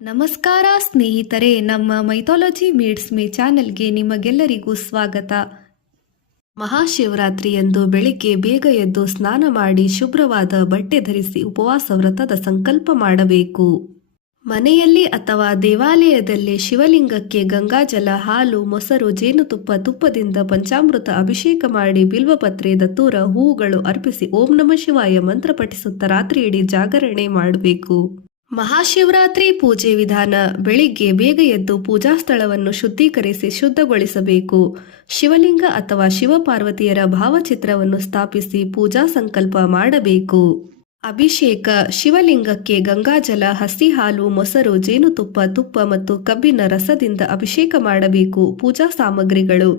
ನಮಸ್ಕಾರ ಸ್ನೇಹಿತರೆ, ನಮ್ಮ ಮೈಥಾಲಜಿ ಮೀಡ್ಸ್ ಮೀ ಚಾನೆಲ್ಗೆ ನಿಮಗೆಲ್ಲರಿಗೂ ಸ್ವಾಗತ. ಮಹಾಶಿವರಾತ್ರಿಯಂದು ಬೆಳಿಗ್ಗೆ ಬೇಗ ಎದ್ದು ಸ್ನಾನ ಮಾಡಿ ಶುಭ್ರವಾದ ಬಟ್ಟೆ ಧರಿಸಿ ಉಪವಾಸ ವ್ರತದ ಸಂಕಲ್ಪ ಮಾಡಬೇಕು. ಮನೆಯಲ್ಲಿ ಅಥವಾ ದೇವಾಲಯದಲ್ಲಿ ಶಿವಲಿಂಗಕ್ಕೆ ಗಂಗಾಜಲ, ಹಾಲು, ಮೊಸರು, ಜೇನುತುಪ್ಪ, ತುಪ್ಪದಿಂದ ಪಂಚಾಮೃತ ಅಭಿಷೇಕ ಮಾಡಿ ಬಿಲ್ವಪತ್ರೆ, ದತ್ತೂರ, ಹೂವುಗಳು ಅರ್ಪಿಸಿ ಓಂ ನಮಃ ಶಿವಾಯ ಮಂತ್ರ ಪಠಿಸುತ್ತಾ ರಾತ್ರಿಯಿಡೀ ಜಾಗರಣೆ ಮಾಡಬೇಕು. ಮಹಾಶಿವರಾತ್ರಿ ಪೂಜೆ ವಿಧಾನ: ಬೆಳಿಗ್ಗೆ ಬೇಗ ಎದ್ದು ಪೂಜಾ ಸ್ಥಳವನ್ನು ಶುದ್ಧೀಕರಿಸಿ ಶುದ್ಧಗೊಳಿಸಬೇಕು. ಶಿವಲಿಂಗ ಅಥವಾ ಶಿವಪಾರ್ವತಿಯರ ಭಾವಚಿತ್ರವನ್ನು ಸ್ಥಾಪಿಸಿ ಪೂಜಾ ಸಂಕಲ್ಪ ಮಾಡಬೇಕು. ಅಭಿಷೇಕ: ಶಿವಲಿಂಗಕ್ಕೆ ಗಂಗಾಜಲ, ಹಸಿ ಹಾಲು, ಮೊಸರು, ಜೇನುತುಪ್ಪ, ತುಪ್ಪ ಮತ್ತು ಕಬ್ಬಿನ ರಸದಿಂದ ಅಭಿಷೇಕ ಮಾಡಬೇಕು. ಪೂಜಾ ಸಾಮಗ್ರಿಗಳು: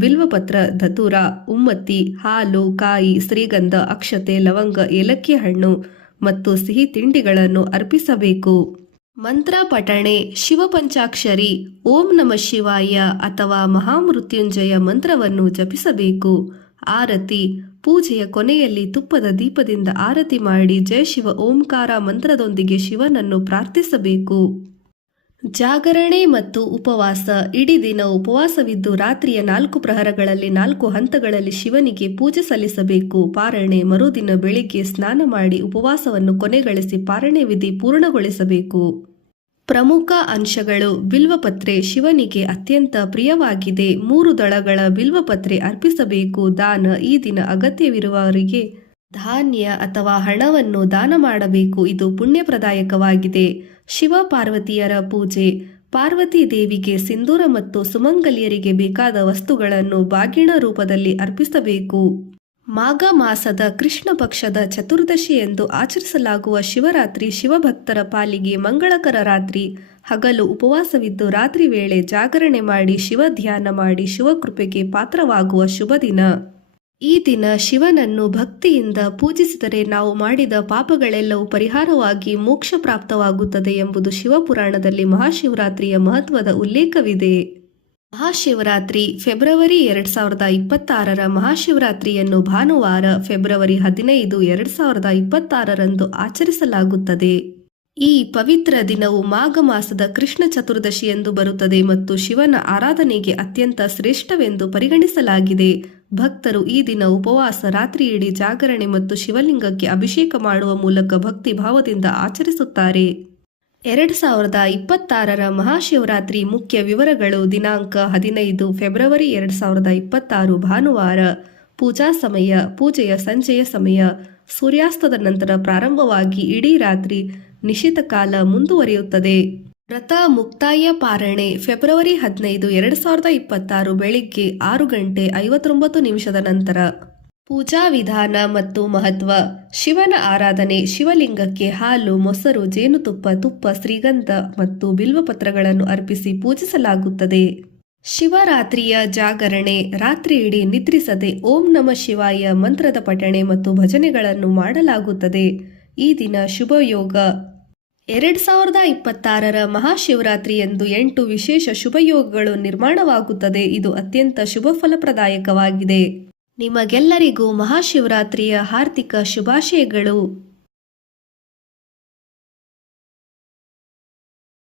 ಬಿಲ್ವಪತ್ರ, ಧತೂರ, ಉಮ್ಮತ್ತಿ, ಹಾಲು, ಕಾಯಿ, ಶ್ರೀಗಂಧ, ಅಕ್ಷತೆ, ಲವಂಗ, ಏಲಕ್ಕಿ ಹಣ್ಣು ಮತ್ತು ಸಿಹಿ ತಿಂಡಿಗಳನ್ನು ಅರ್ಪಿಸಬೇಕು. ಮಂತ್ರ ಪಠಣೆ: ಶಿವ ಪಂಚಾಕ್ಷರಿ, ಓಂ ನಮಃ ಶಿವಾಯ ಅಥವಾ ಮಹಾಮೃತ್ಯುಂಜಯ ಮಂತ್ರವನ್ನು ಜಪಿಸಬೇಕು. ಆರತಿ: ಪೂಜೆಯ ಕೊನೆಯಲ್ಲಿ ತುಪ್ಪದ ದೀಪದಿಂದ ಆರತಿ ಮಾಡಿ ಜಯ ಶಿವ ಓಂಕಾರ ಮಂತ್ರದೊಂದಿಗೆ ಶಿವನನ್ನು ಪ್ರಾರ್ಥಿಸಬೇಕು. ಜಾಗರಣೆ ಮತ್ತು ಉಪವಾಸ: ಇಡೀ ದಿನ ಉಪವಾಸವಿದ್ದು ರಾತ್ರಿಯ 4 ಪ್ರಹರಗಳಲ್ಲಿ 4 ಹಂತಗಳಲ್ಲಿ ಶಿವನಿಗೆ ಪೂಜೆ ಸಲ್ಲಿಸಬೇಕು. ಪಾರಣೆ: ಮರುದಿನ ಬೆಳಿಗ್ಗೆ ಸ್ನಾನ ಮಾಡಿ ಉಪವಾಸವನ್ನು ಕೊನೆಗೊಳಿಸಿ ಪಾರಣೆ ವಿಧಿ ಪೂರ್ಣಗೊಳಿಸಬೇಕು. ಪ್ರಮುಖ ಅಂಶಗಳು: ಬಿಲ್ವಪತ್ರೆ ಶಿವನಿಗೆ ಅತ್ಯಂತ ಪ್ರಿಯವಾಗಿದೆ. 3 ದಳಗಳ ಬಿಲ್ವಪತ್ರೆ ಅರ್ಪಿಸಬೇಕು. ದಾನ: ಈ ದಿನ ಅಗತ್ಯವಿರುವವರಿಗೆ ಧಾನ್ಯ ಅಥವಾ ಹಣವನ್ನು ದಾನ ಮಾಡಬೇಕು. ಇದು ಪುಣ್ಯಪ್ರದಾಯಕವಾಗಿದೆ. ಶಿವ ಪಾರ್ವತಿಯರ ಪೂಜೆ: ಪಾರ್ವತಿ ದೇವಿಗೆ ಸಿಂಧೂರ ಮತ್ತು ಸುಮಂಗಲಿಯರಿಗೆ ಬೇಕಾದ ವಸ್ತುಗಳನ್ನು ಬಾಗಿಣ ರೂಪದಲ್ಲಿ ಅರ್ಪಿಸಬೇಕು. ಮಾಘ ಮಾಸದ ಕೃಷ್ಣ ಪಕ್ಷದ ಚತುರ್ದಶಿ ಎಂದು ಆಚರಿಸಲಾಗುವ ಶಿವರಾತ್ರಿ ಶಿವಭಕ್ತರ ಪಾಲಿಗೆ ಮಂಗಳಕರ ರಾತ್ರಿ. ಹಗಲು ಉಪವಾಸವಿದ್ದು ರಾತ್ರಿ ವೇಳೆ ಜಾಗರಣೆ ಮಾಡಿ ಶಿವ ಧ್ಯಾನ ಮಾಡಿ ಶಿವಕೃಪೆಗೆ ಪಾತ್ರವಾಗುವ ಶುಭ ದಿನ. ಈ ದಿನ ಶಿವನನ್ನು ಭಕ್ತಿಯಿಂದ ಪೂಜಿಸಿದರೆ ನಾವು ಮಾಡಿದ ಪಾಪಗಳೆಲ್ಲವೂ ಪರಿಹಾರವಾಗಿ ಮೋಕ್ಷ ಪ್ರಾಪ್ತವಾಗುತ್ತದೆ ಎಂಬುದು ಶಿವಪುರಾಣದಲ್ಲಿ ಮಹಾಶಿವರಾತ್ರಿಯ ಮಹತ್ವದ ಉಲ್ಲೇಖವಿದೆ. ಮಹಾಶಿವರಾತ್ರಿ: ಫೆಬ್ರವರಿ 2026ರ ಮಹಾಶಿವರಾತ್ರಿಯನ್ನು ಭಾನುವಾರ ಫೆಬ್ರವರಿ 15, 2026ರಂದು ಆಚರಿಸಲಾಗುತ್ತದೆ. ಈ ಪವಿತ್ರ ದಿನವು ಮಾಘ ಮಾಸದ ಕೃಷ್ಣ ಚತುರ್ದಶಿ ಎಂದು ಬರುತ್ತದೆ ಮತ್ತು ಶಿವನ ಆರಾಧನೆಗೆ ಅತ್ಯಂತ ಶ್ರೇಷ್ಠವೆಂದು ಪರಿಗಣಿಸಲಾಗಿದೆ. ಭಕ್ತರು ಈ ದಿನ ಉಪವಾಸ, ರಾತ್ರಿಯಿಡೀ ಜಾಗರಣೆ ಮತ್ತು ಶಿವಲಿಂಗಕ್ಕೆ ಅಭಿಷೇಕ ಮಾಡುವ ಮೂಲಕ ಭಕ್ತಿ ಭಾವದಿಂದ ಆಚರಿಸುತ್ತಾರೆ. 2026ರ ಮಹಾಶಿವರಾತ್ರಿ ಮುಖ್ಯ ವಿವರಗಳು: ದಿನಾಂಕ 15 ಫೆಬ್ರವರಿ 2026 ಭಾನುವಾರ. ಪೂಜಾ ಸಮಯ: ಪೂಜೆಯ ಸಂಜೆಯ ಸಮಯ, ಸೂರ್ಯಾಸ್ತದ ನಂತರ ಪ್ರಾರಂಭವಾಗಿ ಇಡೀ ರಾತ್ರಿ ನಿಶಿತ ಕಾಲ ಮುಂದುವರಿಯುತ್ತದೆ. ವ್ರತ ಮುಕ್ತಾಯ ಪಾರಣೆ: ಫೆಬ್ರವರಿ 15, 2026 ಬೆಳಿಗ್ಗೆ 6:59 ನಂತರ. ಪೂಜಾ ವಿಧಾನ ಮತ್ತು ಮಹತ್ವ: ಶಿವನ ಆರಾಧನೆ: ಶಿವಲಿಂಗಕ್ಕೆ ಹಾಲು, ಮೊಸರು, ಜೇನುತುಪ್ಪ, ತುಪ್ಪ, ಶ್ರೀಗಂಧ ಮತ್ತು ಬಿಲ್ವಪತ್ರಗಳನ್ನು ಅರ್ಪಿಸಿ ಪೂಜಿಸಲಾಗುತ್ತದೆ. ಶಿವರಾತ್ರಿಯ ಜಾಗರಣೆ: ರಾತ್ರಿಯಿಡೀ ನಿದ್ರಿಸದೆ ಓಂ ನಮಃ ಶಿವಾಯ ಮಂತ್ರದ ಪಠಣೆ ಮತ್ತು ಭಜನೆಗಳನ್ನು ಮಾಡಲಾಗುತ್ತದೆ. ಈ ದಿನ ಶುಭಯೋಗ: 2026ರ ಮಹಾಶಿವರಾತ್ರಿಯಂದು 8 ವಿಶೇಷ ಶುಭಯೋಗಗಳು ನಿರ್ಮಾಣವಾಗುತ್ತದೆ. ಇದು ಅತ್ಯಂತ ಶುಭ ಫಲಪ್ರದಾಯಕವಾಗಿದೆ. ನಿಮಗೆಲ್ಲರಿಗೂ ಮಹಾಶಿವರಾತ್ರಿಯ ಹಾರ್ದಿಕ ಶುಭಾಶಯಗಳು.